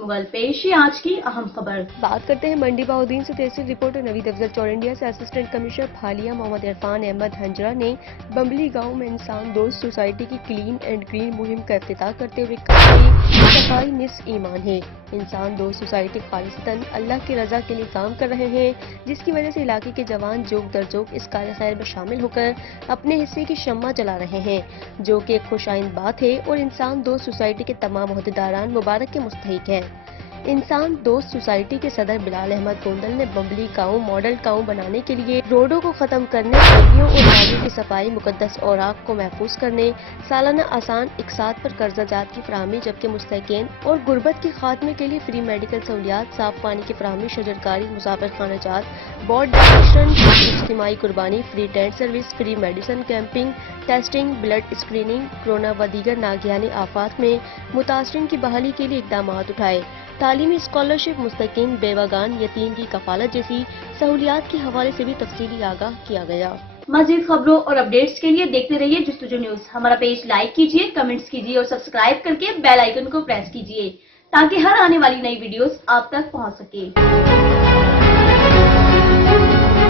مغل پیشی آج کی اہم خبر۔ بات کرتے ہیں منڈی بہاؤدین سے تحصیل رپورٹر نوید افضل چور انڈیا سے اسسٹنٹ کمشنر بھالیا محمد عرفان احمد ہنجرا نے بمبلی گاؤں میں انسان دوست سوسائٹی کی کلین اینڈ گرین مہم کا افتتاح کرتے ہوئے کہا کہ صفائی نصف ایمان ہے۔ انسان دوست سوسائٹی خالصتاً اللہ کی رضا کے لیے کام کر رہے ہیں، جس کی وجہ سے علاقے کے جوان جوک در جوک اس کار خیر میں شامل ہو کر اپنے حصے کی شمع جلا رہے ہیں، جو کہ ایک خوش آئند بات ہے اور انسان دوست سوسائٹی کے تمام عہدیداران مبارک کے مستحق ہیں۔ انسان دوست سوسائٹی کے صدر بلال احمد گوندل نے بمبلی گاؤں ماڈل گاؤں بنانے کے لیے روڈوں کو ختم کرنے، گلیوں اور نالیوں کی صفائی، مقدس اوراق کو محفوظ کرنے، سالانہ آسان اقساط پر قرضہ جات کی فراہمی، جبکہ مستحقین اور غربت کے خاتمے کے لیے فری میڈیکل سہولیات، صاف پانی کی فراہمی، شجرکاری، مسافر خانہ جات، بورڈ ڈائریکشن، اجتماعی قربانی، free tent service, free medicine camping, testing, blood screening, corona و دیگر ناگہانی آفات میں متاثرین کی بحالی کے لیے اقدامات اٹھائے، تعلیمی اسکالرشپ، مستحقین بیوگان یتیم کی کفالت جیسی سہولیات کے حوالے سے بھی تفصیلی آگاہ کیا گیا۔ مزید خبروں اور اپڈیٹس کے لیے دیکھتے رہیے جستجو نیوز۔ ہمارا پیج لائک کیجیے، کمنٹس کیجیے اور سبسکرائب کر کے بیل آئیکن کو پریس کیجیے تاکہ ہر آنے والی نئی ویڈیوز آپ تک پہنچ سکے۔